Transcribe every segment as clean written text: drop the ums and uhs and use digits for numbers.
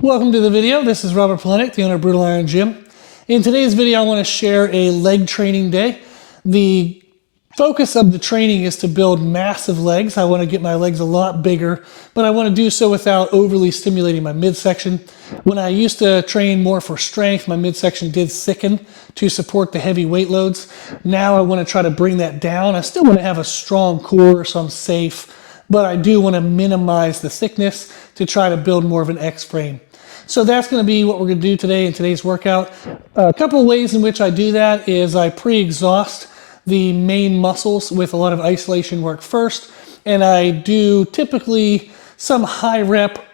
Welcome to the video. This is Robert Polenick, the owner of Brutal Iron Gym. In today's video, I want to share a leg training day. The focus of the training is to build massive legs. I want to get my legs a lot bigger, but I want to do so without overly stimulating my midsection. When I used to train more for strength, my midsection did thicken to support the heavy weight loads. Now I want to try to bring that down. I still want to have a strong core so I'm safe, but I do want to minimize the thickness to try to build more of an X frame. So that's going to be what we're going to do today in today's workout. A couple of ways in which I do that is I pre-exhaust the main muscles with a lot of isolation work first, and I do typically some high rep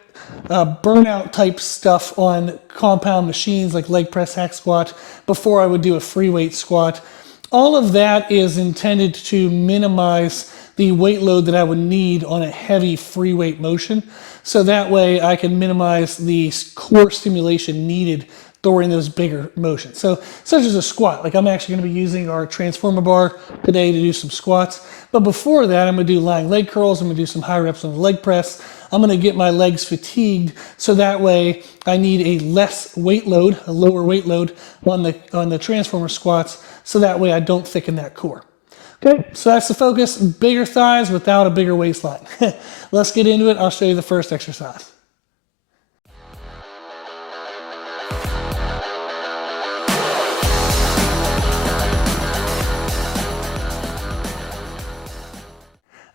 burnout type stuff on compound machines like leg press, hack squat before I would do a free weight squat. All of that is intended to minimize the weight load that I would need on a heavy free weight motion. So that way I can minimize the core stimulation needed during those bigger motions. So such as a squat, like I'm actually gonna be using our transformer bar today to do some squats. But before that, I'm gonna do lying leg curls. I'm gonna do some high reps on the leg press. I'm gonna get my legs fatigued so that way I need a less weight load, a lower weight load on the transformer squats, so that way I don't thicken that core. Okay, so that's the focus, bigger thighs without a bigger waistline. Let's get into it. I'll show you the first exercise.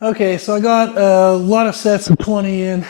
Okay, so I got a lot of sets of 20 in.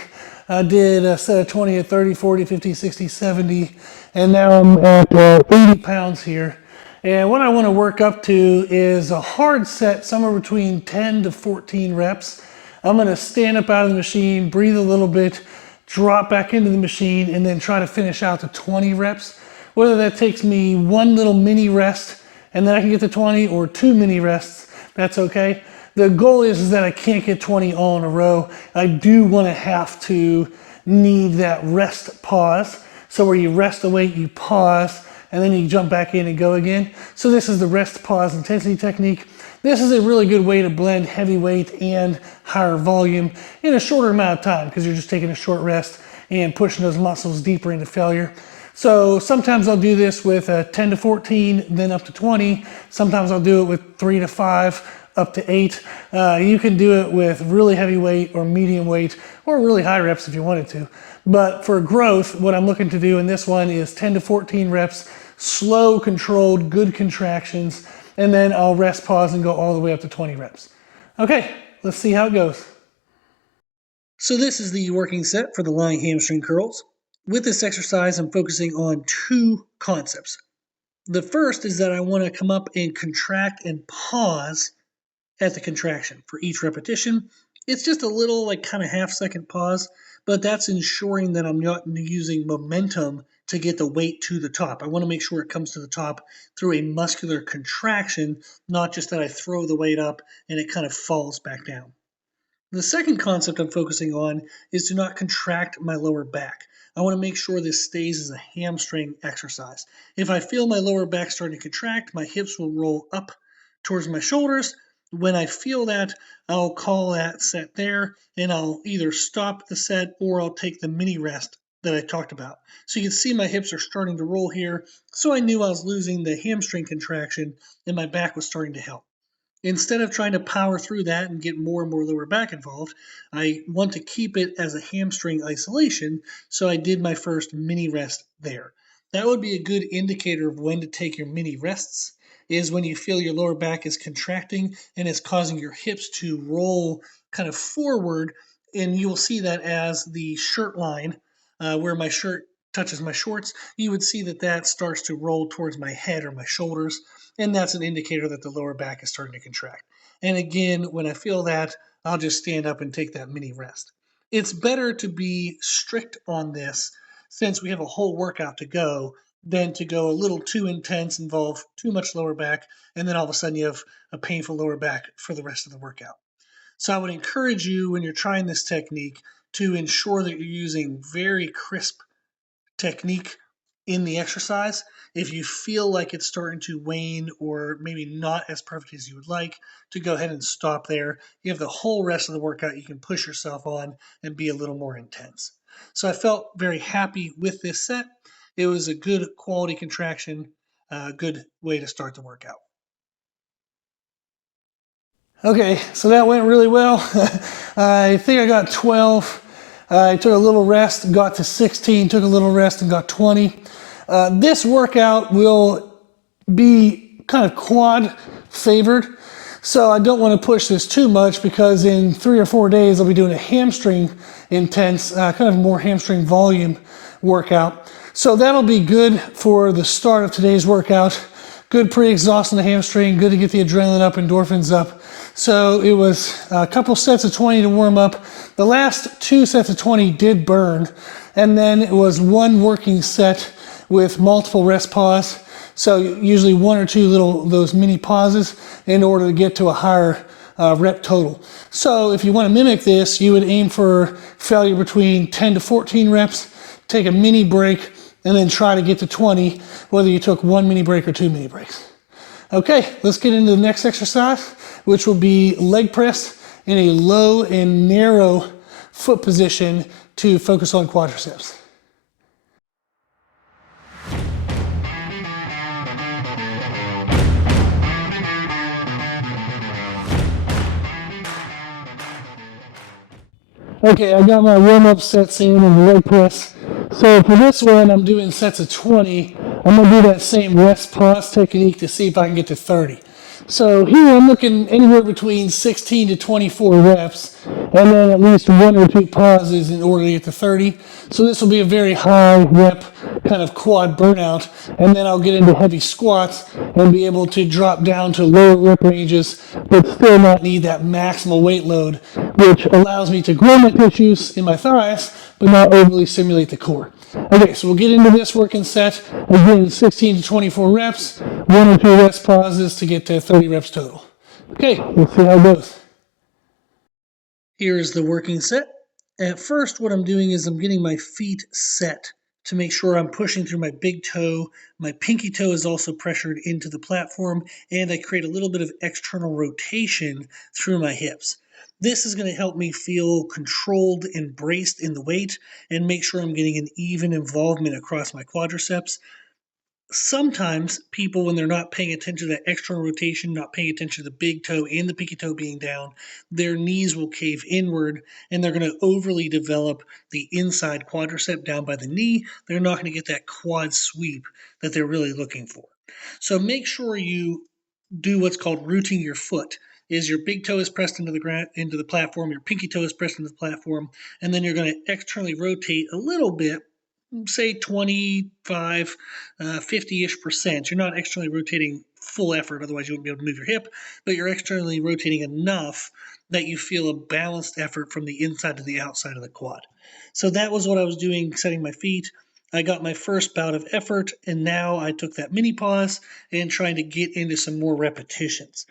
I did a set of 20 at 30, 40, 50, 60, 70, and now I'm at 80 pounds here. And what I want to work up to is a hard set, somewhere between 10 to 14 reps. I'm going to stand up out of the machine, breathe a little bit, drop back into the machine, and then try to finish out to 20 reps. Whether that takes me one little mini rest, and then I can get to 20, or two mini rests, that's okay. The goal is that I can't get 20 all in a row. I do want to have to need that rest pause. So where you rest the weight, you pause, and then you jump back in and go again. So this is the rest pause intensity technique. This is a really good way to blend heavy weight and higher volume in a shorter amount of time, because you're just taking a short rest and pushing those muscles deeper into failure. So sometimes I'll do this with 10 to 14, then up to 20. Sometimes I'll do it with 3 to 5, up to 8. You can do it with really heavy weight or medium weight or really high reps if you wanted to. But for growth, what I'm looking to do in this one is 10 to 14 reps, slow, controlled, good contractions, and then I'll rest, pause, and go all the way up to 20 reps. Okay, let's see how it goes. So this is the working set for the lying hamstring curls. With this exercise, I'm focusing on two concepts. The first is that I want to come up and contract and pause at the contraction for each repetition. It's just a little like kind of half-second pause, but that's ensuring that I'm not using momentum to get the weight to the top. I want to make sure it comes to the top through a muscular contraction, not just that I throw the weight up and it kind of falls back down. The second concept I'm focusing on is to not contract my lower back. I want to make sure this stays as a hamstring exercise. If I feel my lower back starting to contract, my hips will roll up towards my shoulders. When I feel that, I'll call that set there, and I'll either stop the set or I'll take the mini rest that I talked about. So you can see my hips are starting to roll here, so I knew I was losing the hamstring contraction and my back was starting to help. Instead of trying to power through that and get more and more lower back involved, I want to keep it as a hamstring isolation, so I did my first mini rest there. That would be a good indicator of when to take your mini rests, is when you feel your lower back is contracting and it's causing your hips to roll kind of forward, and you will see that as the shirt line, where my shirt touches my shorts, you would see that that starts to roll towards my head or my shoulders, and that's an indicator that the lower back is starting to contract. And again, when I feel that, I'll just stand up and take that mini rest. It's better to be strict on this since we have a whole workout to go than to go a little too intense, involve too much lower back, and then all of a sudden you have a painful lower back for the rest of the workout. So I would encourage you, when you're trying this technique, to ensure that you're using very crisp technique in the exercise. If you feel like it's starting to wane or maybe not as perfect as you would like, to go ahead and stop there. You have the whole rest of the workout you can push yourself on and be a little more intense. So I felt very happy with this set. It was a good quality contraction, good way to start the workout. Okay, so that went really well. I think I got 12. I took a little rest, got to 16, took a little rest and got 20. This workout will be kind of quad favored. So I don't want to push this too much because in 3 or 4 days I'll be doing a hamstring intense, kind of more hamstring volume workout. So that'll be good for the start of today's workout. Good pre-exhaust on the hamstring, good to get the adrenaline up, endorphins up. So it was a couple sets of 20 to warm up. The last 2 sets of 20 did burn. And then it was 1 working set with multiple rest pause. So usually 1 or 2 little, those mini pauses in order to get to a higher rep total. So if you want to mimic this, you would aim for failure between 10 to 14 reps, take a mini break, and then try to get to 20, whether you took 1 mini break or 2 mini breaks. Okay, let's get into the next exercise, which will be leg press in a low and narrow foot position to focus on quadriceps. Okay, I got my warm-up sets in the leg press. So for this one, I'm doing sets of 20. I'm going to do that same rest pause technique to see if I can get to 30. So here I'm looking anywhere between 16 to 24 reps, and then at least 1 or 2 pauses in order to get to 30. So this will be a very high rep kind of quad burnout, and then I'll get into heavy squats and be able to drop down to lower rep ranges, but still not need that maximal weight load, which allows me to grow my tissues in my thighs, but not overly stimulate the core. Okay, so we'll get into this working set. Again, 16 to 24 reps, 1 or 2 rest pauses to get to 30 reps total. Okay, let's see how it goes. Here's the working set. At first, what I'm doing is I'm getting my feet set to make sure I'm pushing through my big toe. My pinky toe is also pressured into the platform, and I create a little bit of external rotation through my hips. This is going to help me feel controlled and braced in the weight and make sure I'm getting an even involvement across my quadriceps. Sometimes people, when they're not paying attention to that external rotation, not paying attention to the big toe and the pinky toe being down, their knees will cave inward and they're going to overly develop the inside quadricep down by the knee. They're not going to get that quad sweep that they're really looking for. So make sure you do what's called rooting your foot. Is your big toe is pressed into the platform, your pinky toe is pressed into the platform, and then you're going to externally rotate a little bit, say 25, 50-ish percent. You're not externally rotating full effort, otherwise you wouldn't be able to move your hip, but you're externally rotating enough that you feel a balanced effort from the inside to the outside of the quad. So that was what I was doing, setting my feet. I got my first bout of effort, and now I took that mini pause and trying to get into some more repetitions.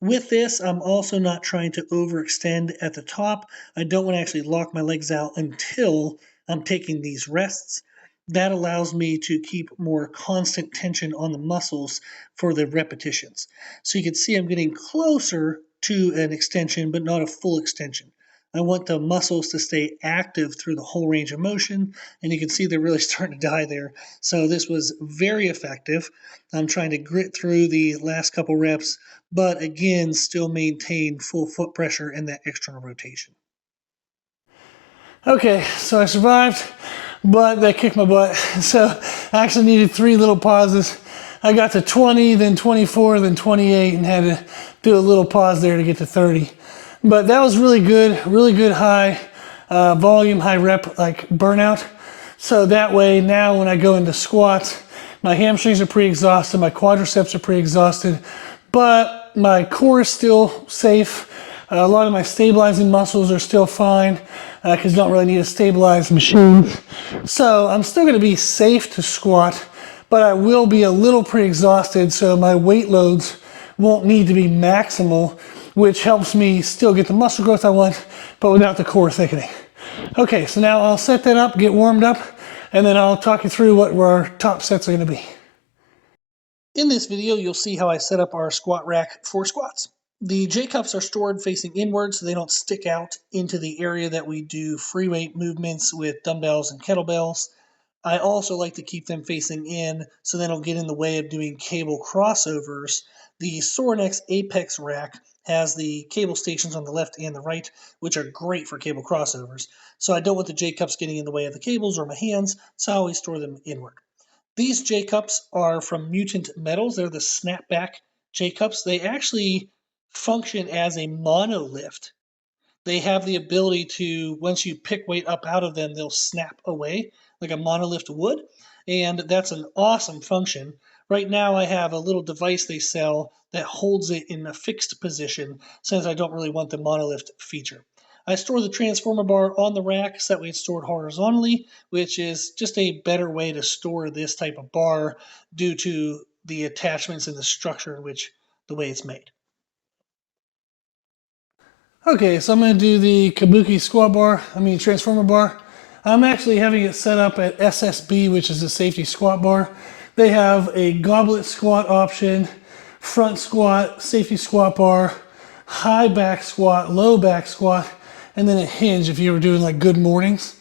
With this, I'm also not trying to overextend at the top. I don't want to actually lock my legs out until I'm taking these rests. That allows me to keep more constant tension on the muscles for the repetitions. So you can see I'm getting closer to an extension, but not a full extension. I want the muscles to stay active through the whole range of motion, and you can see they're really starting to die there. So this was very effective. I'm trying to grit through the last couple reps, but again, still maintain full foot pressure and that external rotation. Okay, so I survived, but that kicked my butt. So I actually needed 3 little pauses. I got to 20, then 24, then 28, and had to do a little pause there to get to 30. But that was really good high volume, high rep like burnout. So that way now when I go into squats, my hamstrings are pre-exhausted, my quadriceps are pre-exhausted, but my core is still safe. A lot of my stabilizing muscles are still fine because you don't really need a stabilized machine. So I'm still going to be safe to squat, but I will be a little pre-exhausted, so my weight loads won't need to be maximal, which helps me still get the muscle growth I want, but without the core thickening. Okay, so now I'll set that up, get warmed up, and then I'll talk you through what our top sets are going to be. In this video, you'll see how I set up our squat rack for squats. The J-cups are stored facing inward so they don't stick out into the area that we do free weight movements with dumbbells and kettlebells. I also like to keep them facing in so they don't get in the way of doing cable crossovers. The Sorinex Apex rack has the cable stations on the left and the right, which are great for cable crossovers. So I don't want the J-cups getting in the way of the cables or my hands, so I always store them inward. These J-cups are from Mutant Metals. They're the snapback J-cups. They actually function as a monolift. They have the ability to, once you pick weight up out of them, they'll snap away like a monolift would. And that's an awesome function. Right now I have a little device they sell that holds it in a fixed position since I don't really want the monolift feature. I store the transformer bar on the rack so that way it's stored horizontally, which is just a better way to store this type of bar due to the attachments and the structure in which the way it's made. Okay, so I'm going to do the Kabuki transformer bar. I'm actually having it set up at SSB, which is a safety squat bar. They have a goblet squat option, front squat, safety squat bar, high back squat, low back squat, and then a hinge if you were doing like good mornings.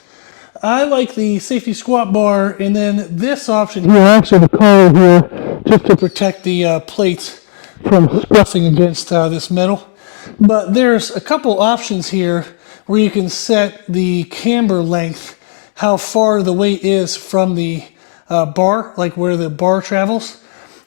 I like the safety squat bar, and then this option here, actually the collar here, just to protect the plates from scuffing against this metal. But there's a couple options here where you can set the camber length, how far the weight is from the bar, like where the bar travels.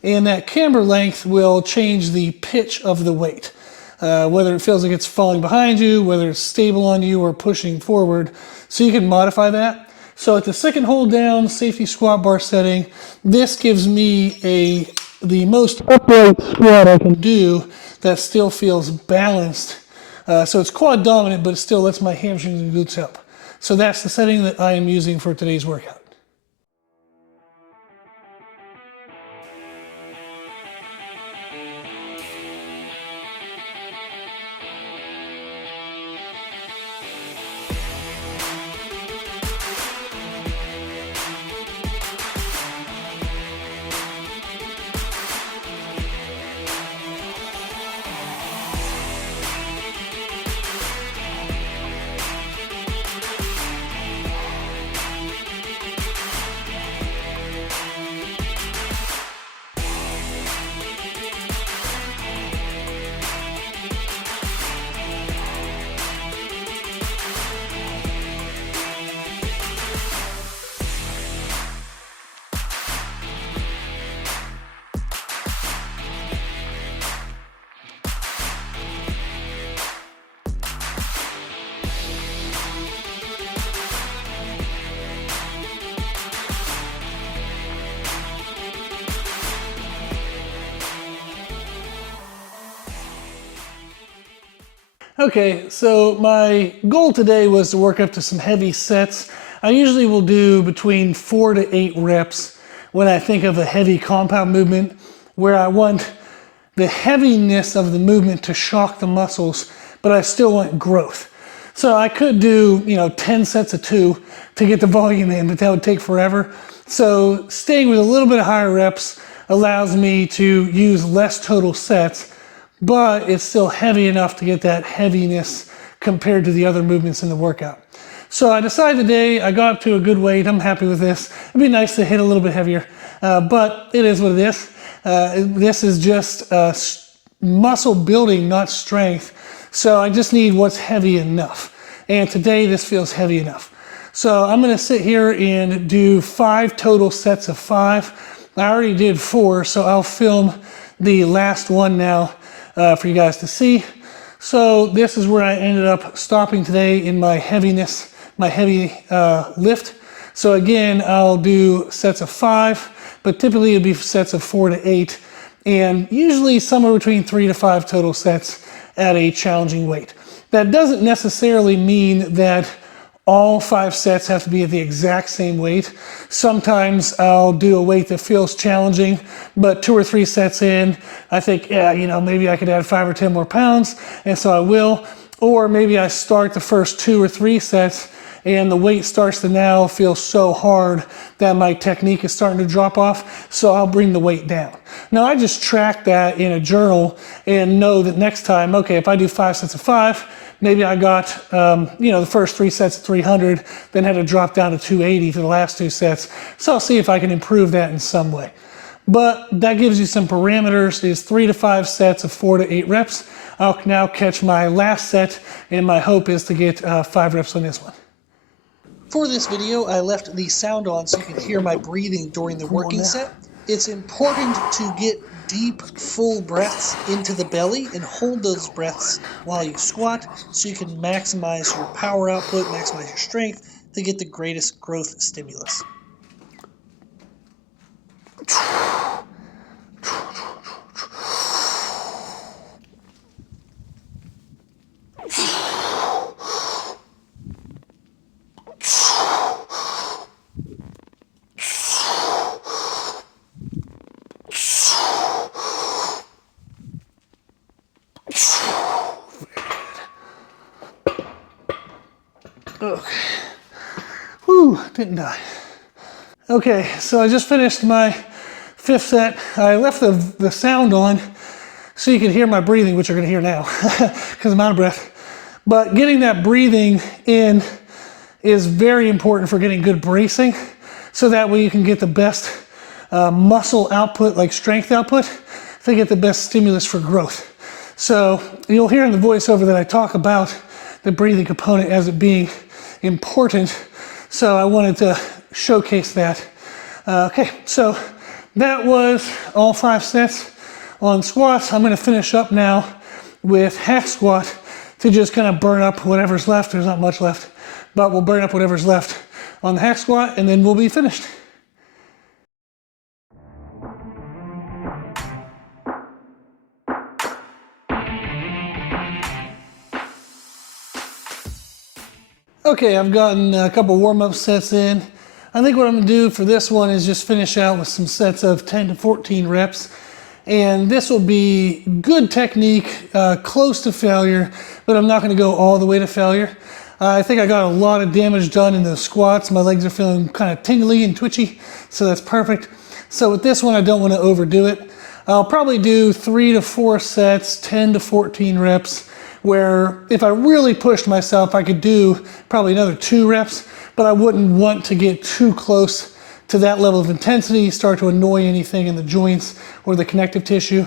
And that camber length will change the pitch of the weight, whether it feels like it's falling behind you, whether it's stable on you or pushing forward. So you can modify that. So at the second hold down safety squat bar setting, this gives me the most upright squat I can do that still feels balanced. So it's quad dominant, but it still lets my hamstrings and glutes up. So that's the setting that I am using for today's workout. Okay, so my goal today was to work up to some heavy sets. I usually will do between 4 to 8 reps when I think of a heavy compound movement, where I want the heaviness of the movement to shock the muscles, but I still want growth. So I could do, 10 sets of 2 to get the volume in, but that would take forever. So staying with a little bit of higher reps allows me to use less total sets, but it's still heavy enough to get that heaviness compared to the other movements in the workout. So I decided today, I got up to a good weight. I'm happy with this. It'd be nice to hit a little bit heavier, but it is what it is. This is just muscle building, not strength. So I just need what's heavy enough. And today this feels heavy enough. So I'm gonna sit here and do 5 total sets of 5. I already did 4, so I'll film the last one now for you guys to see. So this is where I ended up stopping today in my heaviness, my heavy lift. So again, I'll do sets of 5, but typically it'd be sets of 4 to 8, and usually somewhere between 3 to 5 total sets at a challenging weight. That doesn't necessarily mean that all 5 sets have to be at the exact same weight. Sometimes I'll do a weight that feels challenging, but 2 or 3 sets in, I think, maybe I could add 5 or 10 more pounds, and so I will. Or maybe I start the first 2 or 3 sets and the weight starts to now feel so hard that my technique is starting to drop off, so I'll bring the weight down. Now I just track that in a journal and know that next time, okay, if I do 5 sets of 5, maybe I got, the first 3 sets at 300, then had to drop down to 280 for the last 2 sets. So I'll see if I can improve that in some way. But that gives you some parameters, is 3 to 5 sets of 4 to 8 reps. I'll now catch my last set, and my hope is to get 5 reps on this one. For this video, I left the sound on so you can hear my breathing during the working set. It's important to get deep, full breaths into the belly and hold those breaths while you squat so you can maximize your power output, maximize your strength to get the greatest growth stimulus. Okay. Whew, didn't die. Okay, so I just finished my 5th set. I left the sound on so you can hear my breathing, which you're gonna hear now because I'm out of breath. But getting that breathing in is very important for getting good bracing, so that way you can get the best muscle output, like strength output, to get the best stimulus for growth. So you'll hear in the voiceover that I talk about the breathing component as it being important. So I wanted to showcase that. Okay, so that was all 5 sets on squats. I'm gonna finish up now with hack squat to just kind of burn up whatever's left. There's not much left, but we'll burn up whatever's left on the hack squat and then we'll be finished. Okay, I've gotten a couple warm-up sets in. I think what I'm gonna do for this one is just finish out with some sets of 10 to 14 reps. And this will be good technique, close to failure, but I'm not gonna go all the way to failure. I think I got a lot of damage done in the squats. My legs are feeling kind of tingly and twitchy, so that's perfect. So with this one, I don't wanna overdo it. I'll probably do 3 to 4 sets, 10 to 14 reps, where if I really pushed myself, I could do probably another 2 reps, but I wouldn't want to get too close to that level of intensity, start to annoy anything in the joints or the connective tissue.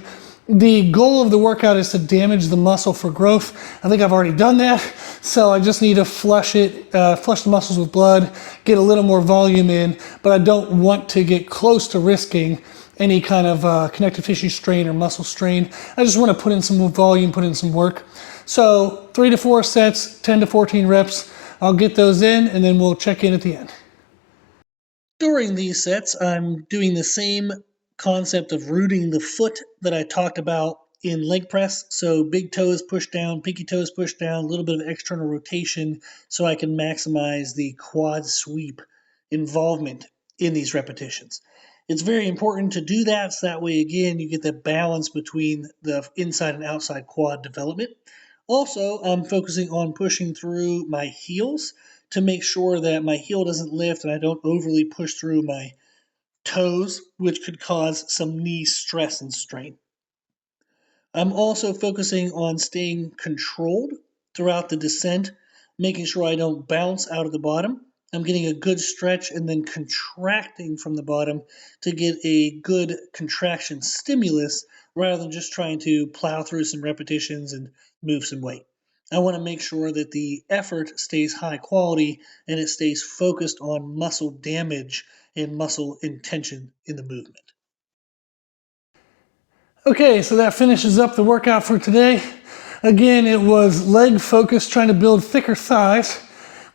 The goal of the workout is to damage the muscle for growth. I think I've already done that, so I just need to flush the muscles with blood, get a little more volume in, but I don't want to get close to risking any kind of connective tissue strain or muscle strain. I just want to put in some volume, put in some work. So 3 to 4 sets, 10 to 14 reps. I'll get those in and then we'll check in at the end. During these sets, I'm doing the same concept of rooting the foot that I talked about in leg press. So big toes pushed down, pinky toes pushed down, a little bit of external rotation so I can maximize the quad sweep involvement in these repetitions. It's very important to do that so that way, again, you get the balance between the inside and outside quad development. Also, I'm focusing on pushing through my heels to make sure that my heel doesn't lift and I don't overly push through my toes, which could cause some knee stress and strain. I'm also focusing on staying controlled throughout the descent, making sure I don't bounce out of the bottom. I'm getting a good stretch and then contracting from the bottom to get a good contraction stimulus rather than just trying to plow through some repetitions and move some weight. I want to make sure that the effort stays high quality and it stays focused on muscle damage and muscle intention in the movement. Okay, so that finishes up the workout for today. Again, it was leg focused, trying to build thicker thighs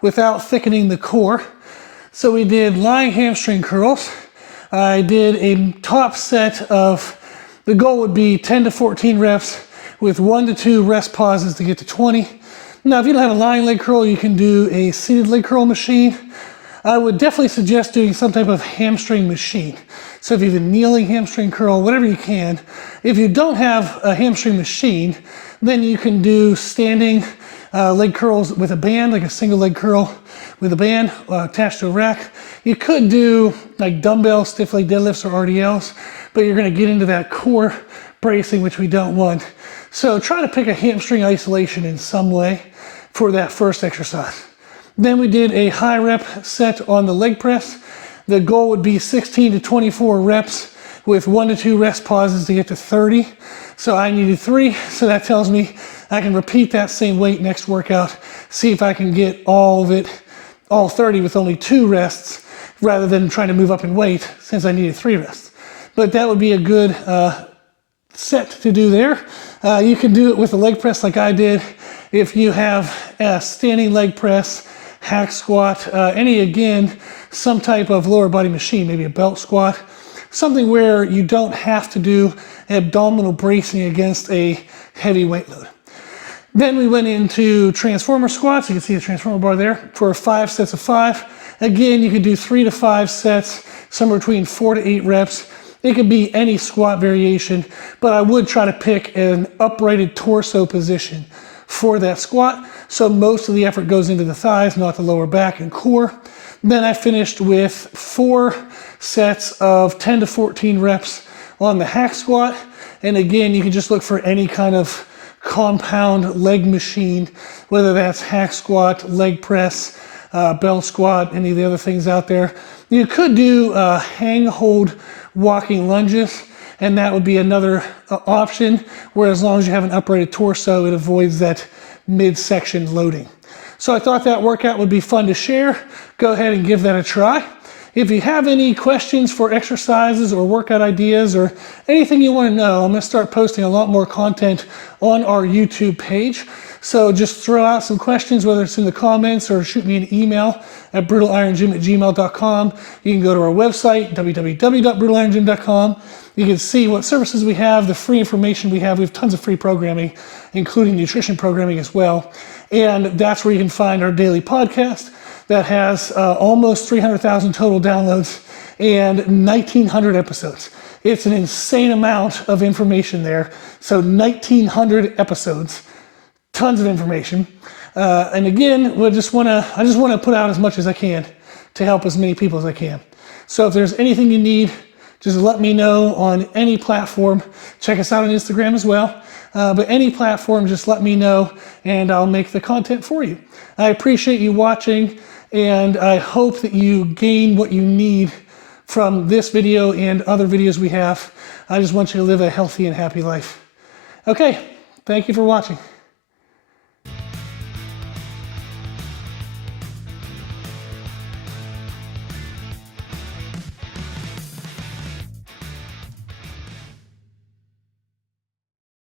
without thickening the core. So we did lying hamstring curls. I did a top set of, the goal would be 10 to 14 reps with 1 to 2 rest pauses to get to 20. Now, if you don't have a lying leg curl, you can do a seated leg curl machine. I would definitely suggest doing some type of hamstring machine. So if you have a kneeling hamstring curl, whatever you can. If you don't have a hamstring machine, then you can do standing leg curls with a band, like a single leg curl with a band attached to a rack. You could do like dumbbell stiff leg deadlifts or RDLs, but you're going to get into that core bracing, which we don't want. So try to pick a hamstring isolation in some way for that first exercise. Then we did a high rep set on the leg press. The goal would be 16 to 24 reps with 1 to 2 rest pauses to get to 30. So I needed 3, so that tells me I can repeat that same weight next workout, see if I can get all of it, all 30 with only 2 rests, rather than trying to move up in weight since I needed 3 rests. But that would be a good set to do there. You can do it with a leg press like I did. If you have a standing leg press, hack squat, some type of lower body machine, maybe a belt squat, something where you don't have to do abdominal bracing against a heavy weight load. Then we went into transformer squats. You can see the transformer bar there for 5 sets of 5. Again, you could do 3 to 5 sets, somewhere between 4 to 8 reps. It could be any squat variation, but I would try to pick an uprighted torso position for that squat. So most of the effort goes into the thighs, not the lower back and core. Then I finished with 4 sets of 10 to 14 reps on the hack squat. And again, you can just look for any kind of compound leg machine, whether that's hack squat, leg press, bell squat, any of the other things out there. You could do hang hold walking lunges, and that would be another option, where as long as you have an uprighted torso, it avoids that midsection loading. So I thought that workout would be fun to share. Go ahead and give that a try. If you have any questions for exercises or workout ideas or anything you want to know, I'm going to start posting a lot more content on our YouTube page. So just throw out some questions, whether it's in the comments or shoot me an email at brutalirongym@gmail.com. You can go to our website, www.brutalirongym.com. You can see what services we have, the free information we have. We have tons of free programming, including nutrition programming as well. And that's where you can find our daily podcast that has almost 300,000 total downloads and 1,900 episodes. It's an insane amount of information there. So 1,900 episodes, tons of information. And again, I just want to put out as much as I can to help as many people as I can. So if there's anything you need, just let me know on any platform. Check us out on Instagram as well. But any platform, just let me know and I'll make the content for you. I appreciate you watching, and I hope that you gain what you need from this video and other videos we have. I just want you to live a healthy and happy life. Okay, thank you for watching.